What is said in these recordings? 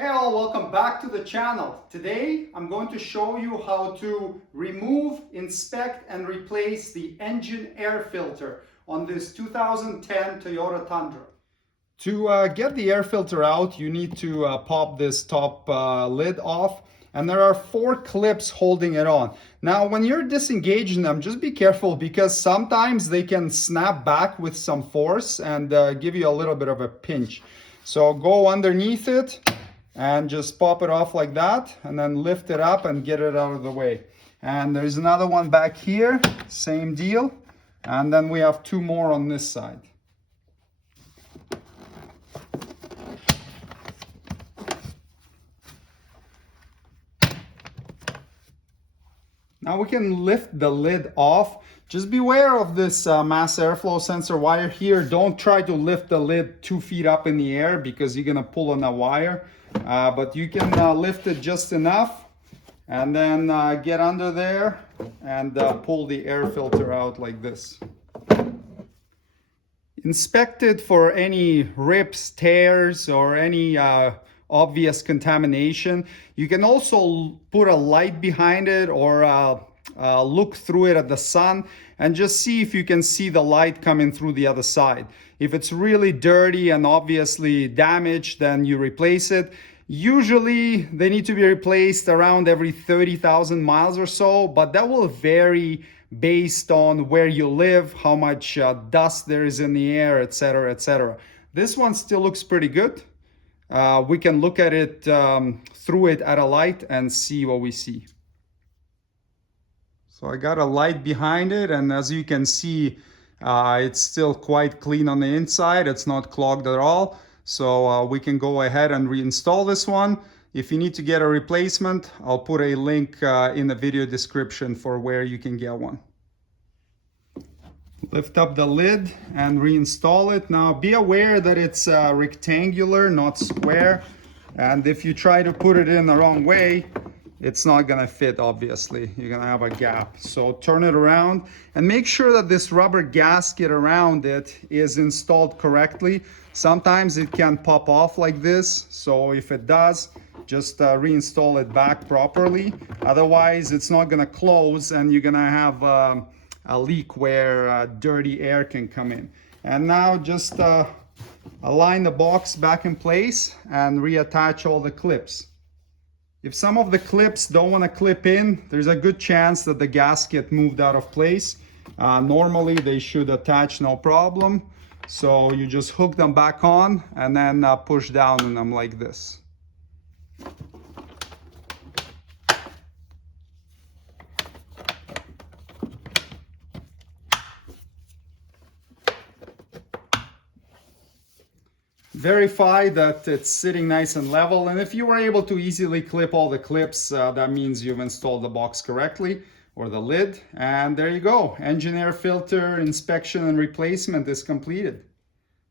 Hey all, welcome back to the channel. Today I'm going to show you how to remove, inspect and replace the engine air filter on this 2010 Toyota Tundra. To get the air filter out, you need to pop this top lid off, and there are 4 clips holding it on. Now when you're disengaging them, just be careful because sometimes they can snap back with some force and give you a little bit of a pinch. So go underneath it and just pop it off like that, and then lift it up and get it out of the way. And there's another one back here, same deal. And then we have 2 more on this side. Now we can lift the lid off. Just beware of this mass airflow sensor wire here. Don't try to lift the lid 2 feet up in the air because you're gonna pull on a wire. But you can lift it just enough and then get under there and pull the air filter out like this. Inspect it for any rips, tears, or any obvious contamination. You can also put a light behind it or look through it at the sun and just see if you can see the light coming through the other side. If it's really dirty and obviously damaged, then you replace it. Usually they need to be replaced around every 30,000 miles or so, but that will vary based on where you live, how much dust there is in the air, etc., etc. This one still looks pretty good. We can look at it through it at a light and see what we see. So I got a light behind it, and as you can see, it's still quite clean on the inside. It's not clogged at all. So we can go ahead and reinstall this one. If you need to get a replacement, I'll put a link in the video description for where you can get one. Lift up the lid and reinstall it. Now be aware that it's rectangular, not square. And if you try to put it in the wrong way, it's not gonna fit, obviously. You're gonna have a gap. So turn it around and make sure that this rubber gasket around it is installed correctly. Sometimes it can pop off like this. So if it does, just reinstall it back properly. Otherwise, it's not gonna close and you're gonna have a leak where dirty air can come in. And now just align the box back in place and reattach all the clips. If some of the clips don't want to clip in, there's a good chance that the gasket moved out of place. Normally they should attach no problem. So you just hook them back on and then push down on them like this. Verify that it's sitting nice and level, and if you were able to easily clip all the clips, that means you've installed the box correctly, or the lid, and there you go. Engine air filter inspection and replacement is completed.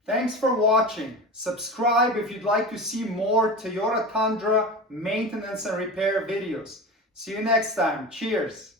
Thanks for watching. Subscribe if you'd like to see more Toyota Tundra maintenance and repair videos. See you next time. Cheers.